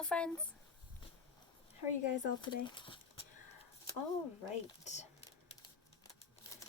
Hello friends! How are you guys all today? Alright.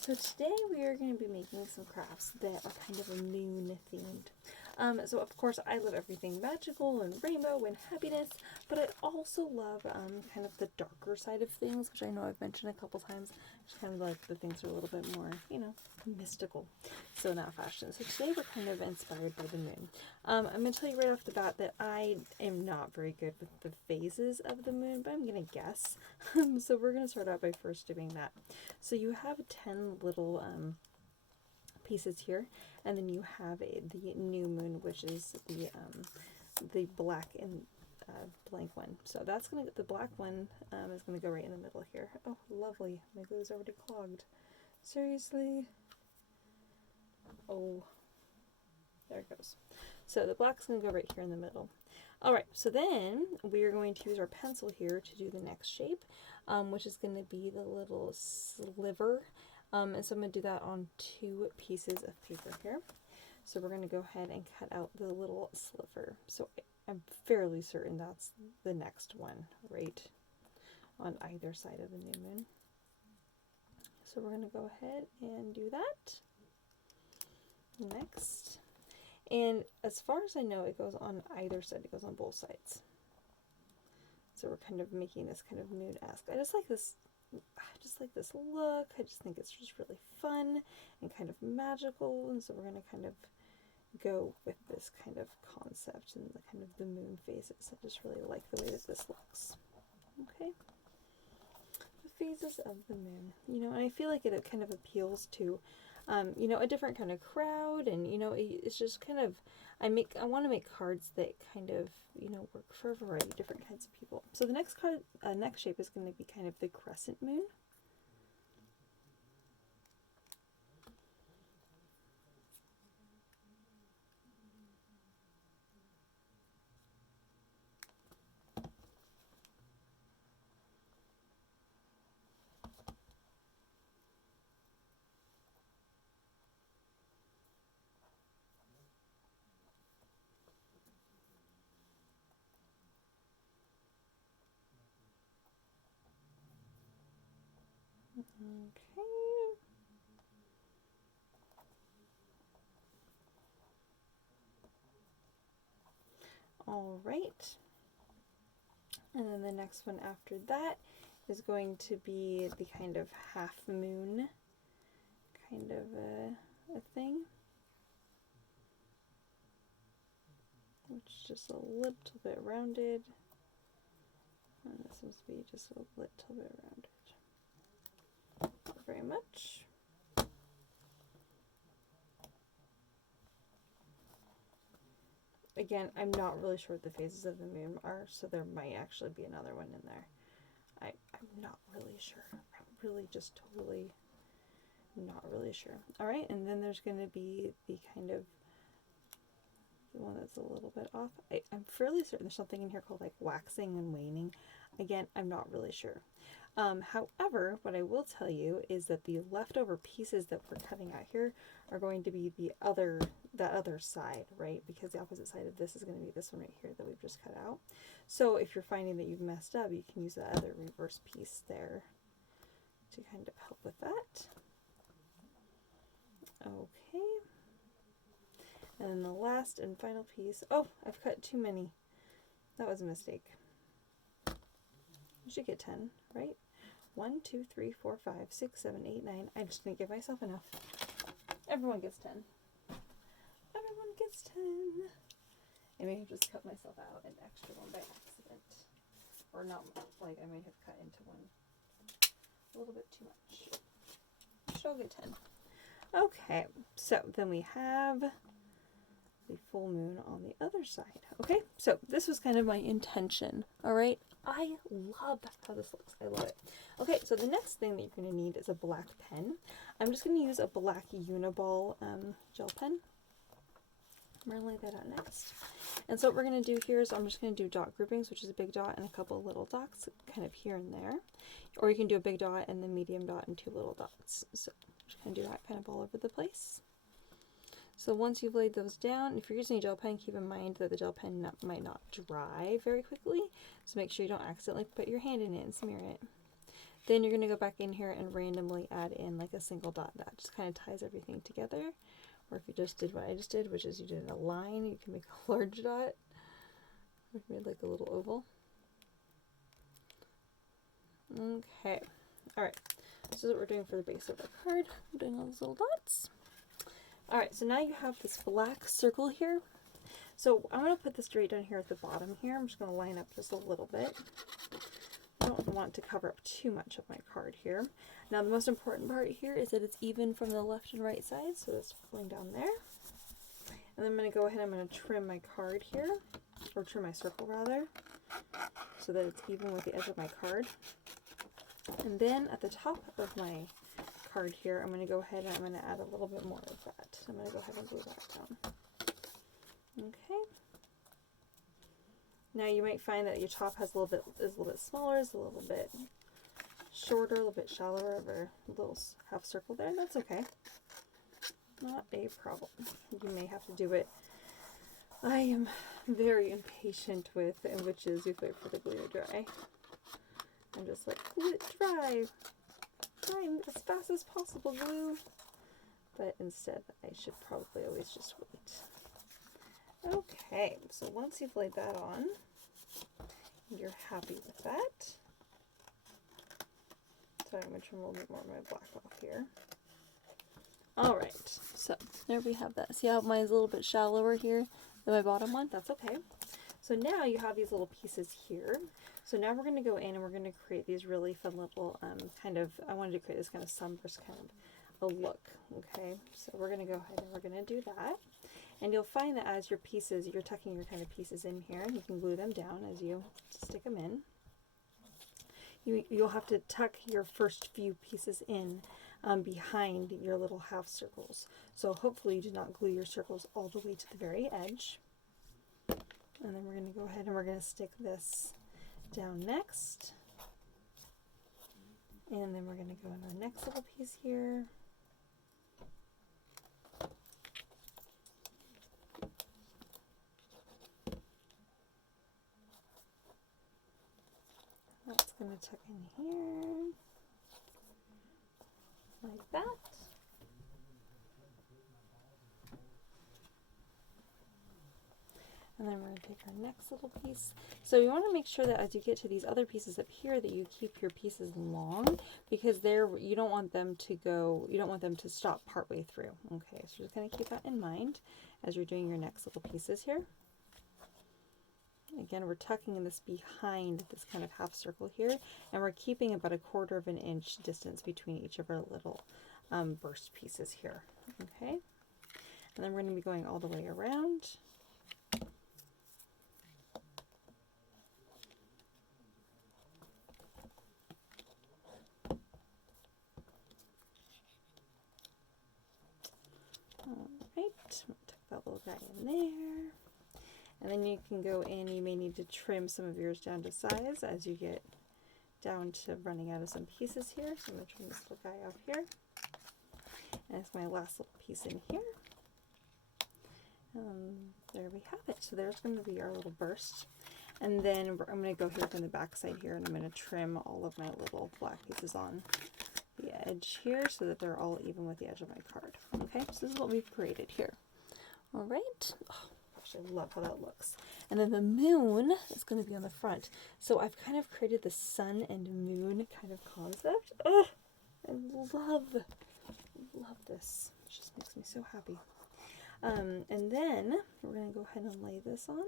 So today we are going to be making some crafts that are kind of a moon themed. So of course I love everything magical and rainbow and happiness, but I also love kind of the darker side of things, which I know I've mentioned a couple times. Just kind of like the things are a little bit more, mystical. So in that fashion. So today we're kind of inspired by the moon. I'm going to tell you right off the bat that I am not very good with the phases of the moon, but I'm going to guess. So we're going to start out by first doing that. So you have 10 little pieces here, and then you have the new moon, which is the black and blank one. So that's gonna the black one is gonna go right in the middle here. Oh, lovely! My glue's already clogged. Seriously. Oh, there it goes. So the black's gonna go right here in the middle. All right. So then we are going to use our pencil here to do the next shape, which is going to be the little sliver. And so I'm going to do that on 2 pieces of paper here. So we're going to go ahead and cut out the little sliver. So I'm fairly certain that's the next one, right on either side of the new moon. So we're going to go ahead and do that. Next. And as far as I know, it goes on either side. It goes on both sides. So we're kind of making this kind of moon-esque. I just like this look. I just think it's just really fun and kind of magical, and so we're going to kind of go with this kind of concept and the kind of the moon phases. I just really like the way that this looks. Okay, the phases of the moon, and I feel like it kind of appeals to a different kind of crowd, and it's just kind of I want to make cards that kind of work for a variety of different kinds of people. So the next card, next shape is going to be kind of the crescent moon. Okay. All right. And then the next one after that is going to be the kind of half moon kind of a thing. Which is just a little bit rounded. And this must be just a little bit rounded. Not very much. Again, I'm not really sure what the phases of the moon are, so there might actually be another one in there. I'm not really sure. I'm really just totally not really sure. Alright, and then there's going to be the kind of the one that's a little bit off. I'm fairly certain there's something in here called like waxing and waning. Again, I'm not really sure. However, what I will tell you is that the leftover pieces that we're cutting out here are going to be that other side, right? Because the opposite side of this is going to be this one right here that we've just cut out. So if you're finding that you've messed up, you can use the other reverse piece there to kind of help with that. Okay. And then the last and final piece. Oh, I've cut too many. That was a mistake. You should get 10, right? 1, 2, 3, 4, 5, 6, 7, 8, 9. I just didn't give myself enough. Everyone gets 10. Everyone gets 10. I may have just cut myself out an extra one by accident. Or not, like I may have cut into one a little bit too much. You should all get 10. Okay, so then we have the full moon on the other side. Okay, so this was kind of my intention, all right? I love how this looks. I love it. Okay, so the next thing that you're going to need is a black pen. I'm just going to use a black Uniball gel pen. I'm going to lay that out next. And so what we're going to do here is I'm just going to do dot groupings, which is a big dot and a couple of little dots kind of here and there. Or you can do a big dot and then medium dot and 2 little dots. So I'm just going to do that kind of all over the place. So once you've laid those down, if you're using a gel pen, keep in mind that the gel pen might not dry very quickly. So make sure you don't accidentally put your hand in it and smear it. Then you're going to go back in here and randomly add in like a single dot. That just kind of ties everything together. Or if you just did what I just did, which is you did a line, you can make a large dot. Or if you made like a little oval. Okay. Alright. This is what we're doing for the base of the card. I'm doing all those little dots. Alright, so now you have this black circle here. So I'm going to put this right down here at the bottom here. I'm just going to line up just a little bit. I don't want to cover up too much of my card here. Now the most important part here is that it's even from the left and right side. So that's going down there. And then I'm going to go ahead and I'm going to trim my card here. Or trim my circle rather. So that it's even with the edge of my card. And then at the top of my card here, I'm going to go ahead and I'm going to add a little bit more of that. I'm going to go ahead and glue that down. Okay. Now you might find that your top is a little bit smaller, is a little bit shorter, a little bit shallower of a little half circle there. That's okay. Not a problem. You may have to do it. I am very impatient with witches who wait for the glue to dry. I'm just like, glue it dry. Dry as fast as possible, glue. But instead, I should probably always just wait. Okay, so once you've laid that on, you're happy with that. So I'm going to trim a little bit more of my black off here. Alright, so there we have that. See how mine's a little bit shallower here than my bottom one? That's okay. So now you have these little pieces here. So now we're going to go in and we're going to create these really fun little I wanted to create this kind of sunburst kind of a look. Okay, so we're going to go ahead and we're going to do that. And you'll find that as your pieces, you're tucking your kind of pieces in here, and you can glue them down as you stick them in. You'll have to tuck your first few pieces in behind your little half circles. So hopefully you do not glue your circles all the way to the very edge. And then we're going to go ahead and we're going to stick this down next. And then we're going to go in our next little piece here. That's going to tuck in here, like that. And then we're going to take our next little piece. So you want to make sure that as you get to these other pieces up here that you keep your pieces long, because you don't want them to stop partway through. Okay, so just going to keep that in mind as you're doing your next little pieces here. Again, we're tucking this behind this kind of half circle here, and we're keeping about 1/4 of an inch distance between each of our little burst pieces here. Okay, and then we're going to be going all the way around. Alright, tuck that little guy in there. And then you can go in, you may need to trim some of yours down to size as you get down to running out of some pieces here. So I'm going to trim this little guy off here. And it's my last little piece in here. There we have it. So there's going to be our little burst. And then I'm going to go here from the back side here, and I'm going to trim all of my little black pieces on the edge here so that they're all even with the edge of my card. Okay, so this is what we've created here. All right. Oh, gosh, I love how that looks. And then the moon is going to be on the front. So I've kind of created the sun and moon kind of concept. Oh, I love this. It just makes me so happy. And then we're going to go ahead and lay this on.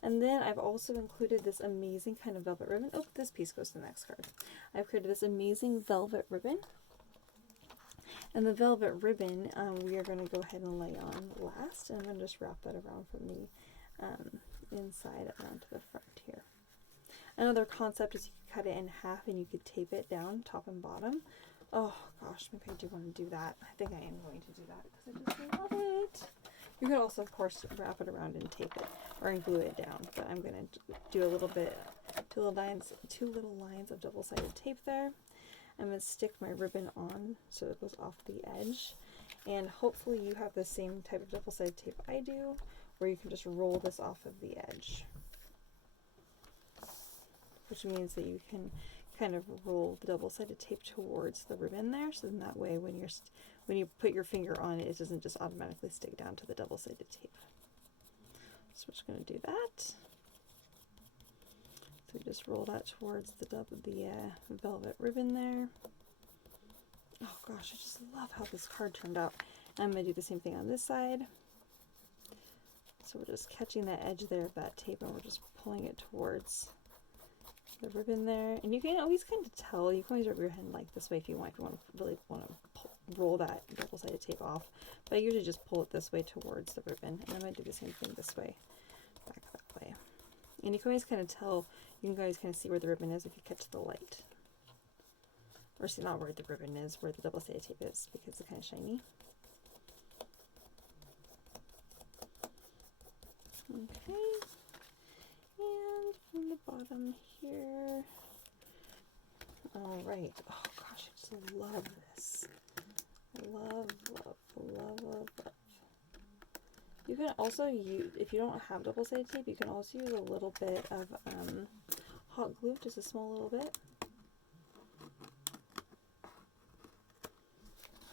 And then I've also included this amazing kind of velvet ribbon. Oh, this piece goes to the next card. I've created this amazing velvet ribbon. And the velvet ribbon we are going to go ahead and lay on last. And I'm going to just wrap that around from the inside around to the front here. Another concept is you could cut it in half and you could tape it down top and bottom. Oh gosh, maybe I do want to do that. I think I am going to do that because I just love it. You could also, of course, wrap it around and tape it or glue it down. But I'm going to do a little bit, two little lines of double-sided tape there. I'm going to stick my ribbon on so it goes off the edge. And hopefully you have the same type of double-sided tape I do, where you can just roll this off of the edge. Which means that you can kind of roll the double-sided tape towards the ribbon there, so then that way when you put your finger on it, it doesn't just automatically stick down to the double-sided tape. So we're just going to do that. So we just roll that towards the velvet ribbon there. Oh gosh, I just love how this card turned out. I'm going to do the same thing on this side. So we're just catching that edge there of that tape and we're just pulling it towards the ribbon there. And you can always kind of tell, you can always rub your hand like this way if you want to really want to roll that double-sided tape off. But I usually just pull it this way towards the ribbon. And I'm going to do the same thing this way, back that way. And you can always kind of tell, you can always kind of see where the ribbon is if you catch the light. Or see, not where the ribbon is, where the double-sided tape is, because it's kind of shiny. Okay, and from the bottom here. All right. Oh gosh, I just love this. Love, love, love, love, love. You can also use, if you don't have double-sided tape, you can also use a little bit of hot glue, just a small little bit.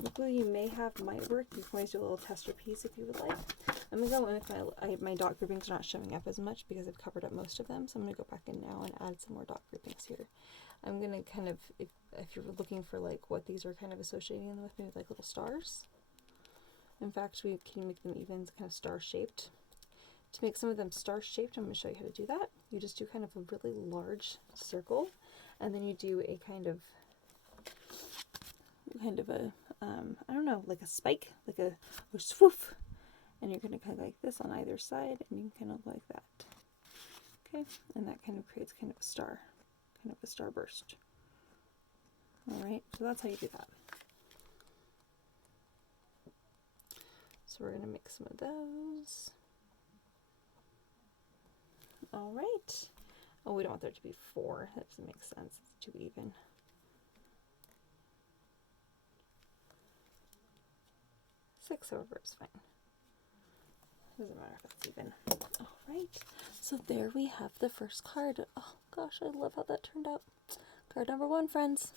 The glue you may have might work. You can always do a little tester piece if you would like. I'm going to go in with my dot groupings are not showing up as much because I've covered up most of them. So I'm going to go back in now and add some more dot groupings here. I'm going to kind of, if you're looking for like what these are kind of associating with, maybe like little stars. In fact, we can make them even kind of star shaped. To make some of them star shaped, I'm going to show you how to do that. You just do kind of a really large circle, and then you do a kind of a, I don't know, like a spike, like a swoof. And you're going to kind of like this on either side, and you can kind of like that. Okay, and that kind of creates kind of a star, kind of a starburst. All right, so that's how you do that. So we're going to make some of those. All right. Oh, we don't want there to be 4. That doesn't make sense. It's too even. Six, however, is fine. Doesn't matter if it's even. All right. So there we have the first card. Oh gosh, I love how that turned out. Card number 1, friends.